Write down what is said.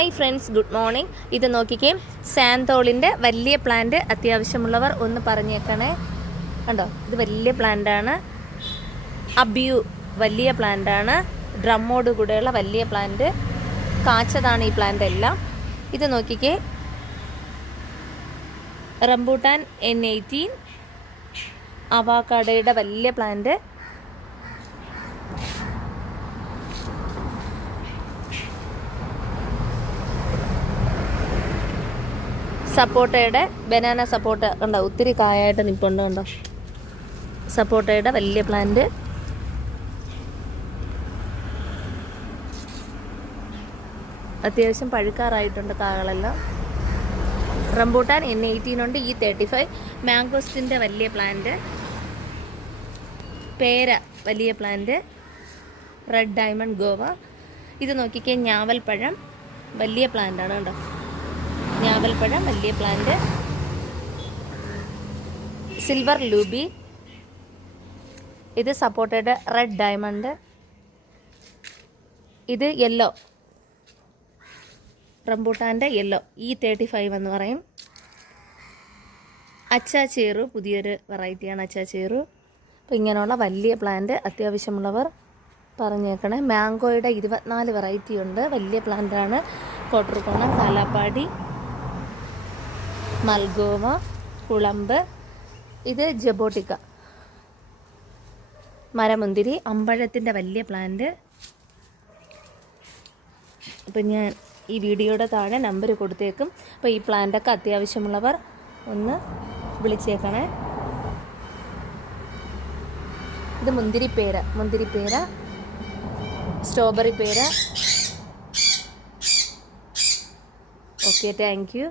Hi friends, good morning. ഇത് നോക്കിക്കേ, സാന്തോളിൻ്റെ വലിയ പ്ലാന്റ് അത്യാവശ്യമുള്ളവർ ഒന്ന് പറഞ്ഞേക്കണേ. കണ്ടോ, ഇത് വലിയ പ്ലാന്റാണ്. അബ്യൂ വലിയ പ്ലാന്റാണ്. ഡ്രമ്മോട് കൂടെയുള്ള വലിയ പ്ലാന്റ്. കാച്ചതാണ് ഈ പ്ലാന്റ് എല്ലാം. ഇത് നോക്കിക്കേ, റംബൂട്ടാൻ N18, അവാക്കാഡോയുടെ വലിയ പ്ലാന്റ്. സപ്പോട്ടയുടെ ബനാന സപ്പോട്ട കണ്ടോ, ഒത്തിരി കായായിട്ട് നിൽപ്പുണ്ട്. കണ്ടോ, സപ്പോട്ടയുടെ വലിയ പ്ലാന്റ്. അത്യാവശ്യം പഴുക്കാറായിട്ടുണ്ട് കാകളെല്ലാം. റംബൂട്ടാൻ N18 ഉണ്ട്, E35. മാംഗോസ്റ്റിൻ്റെ വലിയ പ്ലാന്റ്. പേര വലിയ പ്ലാന്റ്. Red diamond Goa. ഇത് നോക്കിക്കേ, ഞാവൽപ്പഴം വലിയ പ്ലാന്റാണ്. കണ്ടോ, ഞാവൽപ്പഴം വലിയ പ്ലാന്റ്. സിൽവർ ലൂബി. ഇത് സപ്പോട്ടയുടെ റെഡ് ഡയമണ്ട്. ഇത് യെല്ലോ, റംബൂട്ടാൻ്റെ യെല്ലോ, E35 എന്ന് പറയും. അച്ചാച്ചേറു പുതിയൊരു വെറൈറ്റിയാണ് അച്ചാച്ചേറു. അപ്പോൾ ഇങ്ങനെയുള്ള വലിയ പ്ലാന്റ് അത്യാവശ്യമുള്ളവർ പറഞ്ഞേക്കണേ. മാംഗോയുടെ 24 വെറൈറ്റി ഉണ്ട്, വലിയ പ്ലാന്റാണ്. കോട്ടർക്കോണം, കാലാപ്പാടി, മൽഗോവ, കുളമ്പ്. ഇത് ജബോട്ടിക്ക മരമുന്തിരി. അമ്പഴത്തിൻ്റെ വലിയ പ്ലാന്റ്. അപ്പം ഞാൻ ഈ വീഡിയോയുടെ താഴെ നമ്പർ കൊടുത്തേക്കും. അപ്പോൾ ഈ പ്ലാന്റൊക്കെ അത്യാവശ്യമുള്ളവർ ഒന്ന് വിളിച്ചേക്കണേ. ഇത് മുന്തിരിപ്പേര, സ്ട്രോബെറി പേര. Okay, thank you.